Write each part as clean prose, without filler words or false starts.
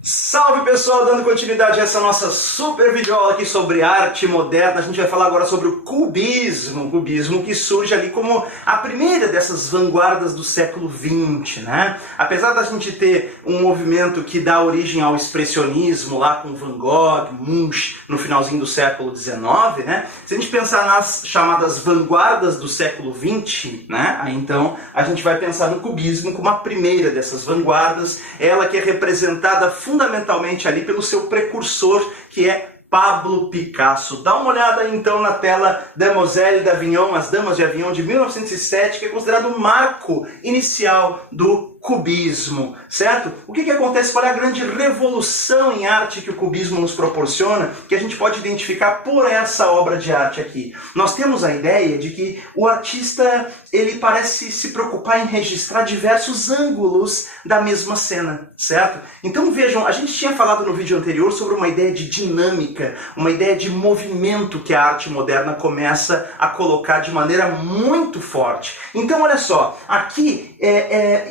Salve pessoal, dando continuidade a essa nossa super videoaula aqui sobre arte moderna. A gente vai falar agora sobre o cubismo, o cubismo que surge ali como a primeira dessas vanguardas do século XX, né? Apesar da gente ter um movimento que dá origem ao expressionismo lá com Van Gogh, Munch, no finalzinho do século XIX, né? Se a gente pensar nas chamadas vanguardas do século XX, né? Aí então a gente vai pensar no cubismo como a primeira dessas vanguardas, ela que é representada fundamentalmente ali pelo seu precursor, que é Pablo Picasso. Dá uma olhada então na tela Demoiselles d'Avignon, As Damas de Avignon, de 1907, que é considerado o marco inicial do cubismo, certo? O que acontece? Qual é a grande revolução em arte que o cubismo nos proporciona, que a gente pode identificar por essa obra de arte aqui? Nós temos a ideia de que o artista, ele parece se preocupar em registrar diversos ângulos da mesma cena, certo? Então vejam, a gente tinha falado no vídeo anterior sobre uma ideia de dinâmica, uma ideia de movimento que a arte moderna começa a colocar de maneira muito forte. Então olha só, aqui,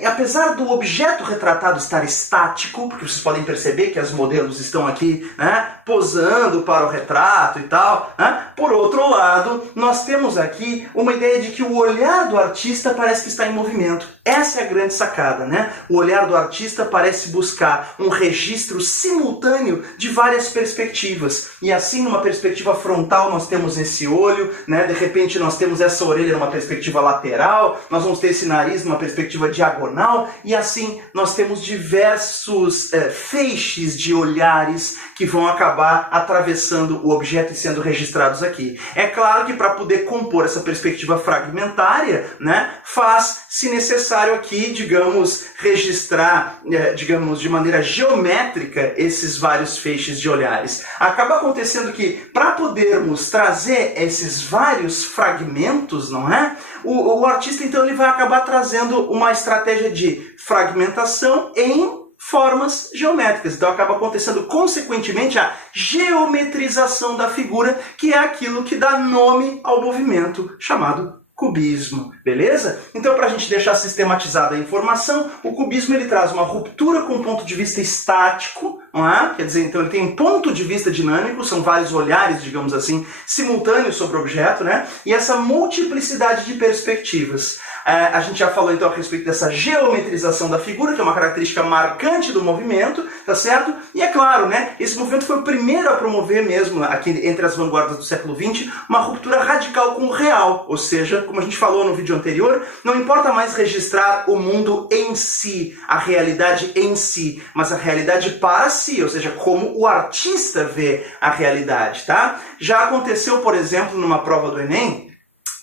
apesar do objeto retratado estar estático, porque vocês podem perceber que as modelos estão aqui, né, posando para o retrato e tal, né? Por outro lado, nós temos aqui uma ideia de que o olhar do artista parece que está em movimento. Essa é a grande sacada, né? O olhar do artista parece buscar um registro simultâneo de várias perspectivas. E assim, numa perspectiva frontal, nós temos esse olho, né? De repente nós temos essa orelha numa perspectiva lateral, nós vamos ter esse nariz numa perspectiva diagonal, e assim nós temos diversos feixes de olhares que vão acabar atravessando o objeto e sendo registrados aqui. É claro que para poder compor essa perspectiva fragmentária, né, faz-se necessário aqui, digamos, registrar, digamos, de maneira geométrica esses vários feixes de olhares. Acaba acontecendo que, para podermos trazer esses vários fragmentos, não é? O artista, então, ele vai acabar trazendo uma estratégia de fragmentação em formas geométricas. Então acaba acontecendo, consequentemente, a geometrização da figura, que é aquilo que dá nome ao movimento chamado cubismo, beleza? Então, para a gente deixar sistematizada a informação, o cubismo ele traz uma ruptura com o ponto de vista estático, não é? Quer dizer, então ele tem um ponto de vista dinâmico, são vários olhares, digamos assim, simultâneos sobre o objeto, né? E essa multiplicidade de perspectivas. A gente já falou então a respeito dessa geometrização da figura, que é uma característica marcante do movimento, tá certo? E é claro, né, esse movimento foi o primeiro a promover mesmo, aqui entre as vanguardas do século XX, uma ruptura radical com o real, ou seja, como a gente falou no vídeo anterior, não importa mais registrar o mundo em si, a realidade em si, mas a realidade para si, ou seja, como o artista vê a realidade, tá? Já aconteceu, por exemplo, numa prova do Enem,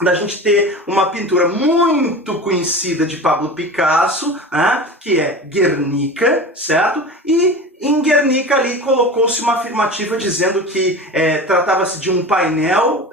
da gente ter uma pintura muito conhecida de Pablo Picasso, né, que é Guernica, certo? E em Guernica ali colocou-se uma afirmativa dizendo que tratava-se de um painel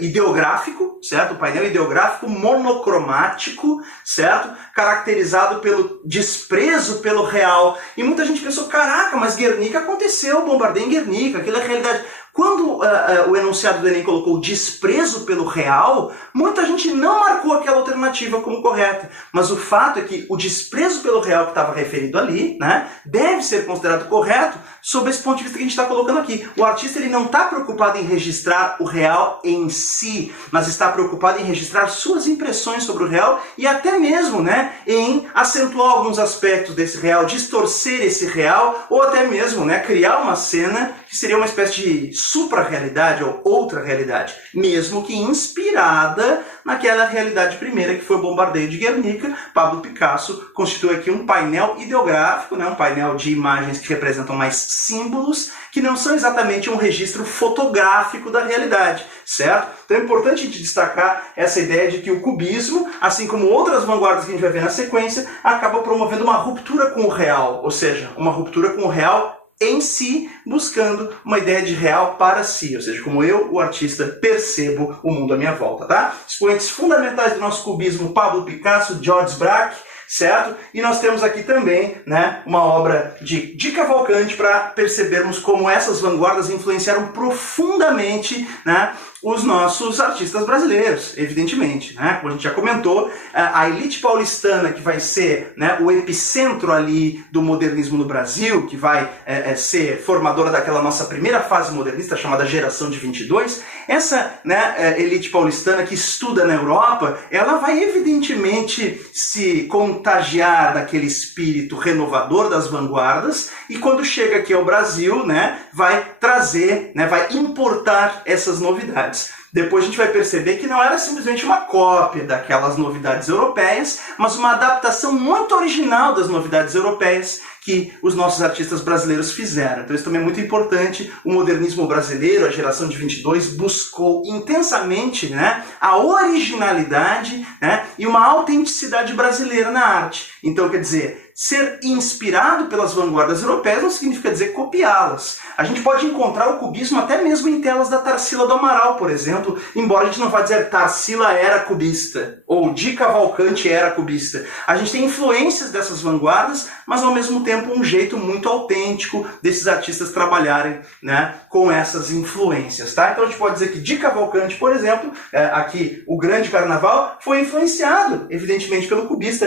ideográfico, certo? Um painel ideográfico monocromático, certo? Caracterizado pelo desprezo pelo real. E muita gente pensou, caraca, mas Guernica aconteceu, o bombardeio em Guernica, aquilo é realidade. Quando o enunciado do Enem colocou desprezo pelo real, muita gente não marcou aquela alternativa como correta. Mas o fato é que o desprezo pelo real que estava referido ali, né, deve ser considerado correto sob esse ponto de vista que a gente está colocando aqui. O artista ele não está preocupado em registrar o real em si, mas está preocupado em registrar suas impressões sobre o real e até mesmo, né, em acentuar alguns aspectos desse real, distorcer esse real ou até mesmo, né, criar uma cena que seria uma espécie de supra-realidade ou outra realidade, mesmo que inspirada naquela realidade primeira que foi o bombardeio de Guernica. Pablo Picasso constitui aqui um painel ideográfico, né, um painel de imagens que representam mais símbolos, que não são exatamente um registro fotográfico da realidade, certo? Então é importante a gente destacar essa ideia de que o cubismo, assim como outras vanguardas que a gente vai ver na sequência, acaba promovendo uma ruptura com o real, ou seja, uma ruptura com o real em si, buscando uma ideia de real para si, ou seja, como eu, o artista, percebo o mundo à minha volta, tá? Expoentes fundamentais do nosso cubismo, Pablo Picasso, Georges Braque, certo? E nós temos aqui também, né, uma obra de Cavalcante para percebermos como essas vanguardas influenciaram profundamente, né, os nossos artistas brasileiros, evidentemente, né? Como a gente já comentou, a elite paulistana, que vai ser, né, o epicentro ali do modernismo no Brasil, que vai ser formadora daquela nossa primeira fase modernista, chamada Geração de 22, essa, né, elite paulistana que estuda na Europa, ela vai evidentemente se contagiar daquele espírito renovador das vanguardas, e quando chega aqui ao Brasil, né, vai trazer, né, vai importar essas novidades. Depois a gente vai perceber que não era simplesmente uma cópia daquelas novidades europeias, mas uma adaptação muito original das novidades europeias que os nossos artistas brasileiros fizeram. Então isso também é muito importante. O modernismo brasileiro, a Geração de 22, buscou intensamente, né, a originalidade, né, e uma autenticidade brasileira na arte. Então, quer dizer, ser inspirado pelas vanguardas europeias não significa dizer copiá-las. A gente pode encontrar o cubismo até mesmo em telas da Tarsila do Amaral, por exemplo, embora a gente não vá dizer Tarsila era cubista, ou Di Cavalcante era cubista. A gente tem influências dessas vanguardas, mas ao mesmo tempo um jeito muito autêntico desses artistas trabalharem, né, com essas influências, tá? Então a gente pode dizer que Di Cavalcante, por exemplo, aqui o Grande Carnaval, foi influenciado, evidentemente, pelo cubismo.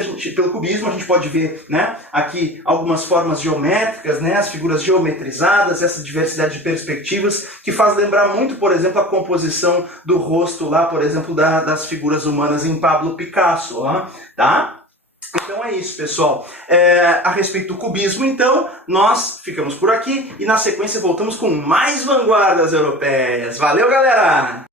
A gente pode ver, né, aqui algumas formas geométricas, né, as figuras geometrizadas, essa diversidade de perspectivas, que faz lembrar muito, por exemplo, a composição do rosto lá, por exemplo, das figuras humanas em Pablo Picasso, ó, tá? Então é isso, pessoal. A respeito do cubismo, então, nós ficamos por aqui e na sequência voltamos com mais vanguardas europeias. Valeu, galera!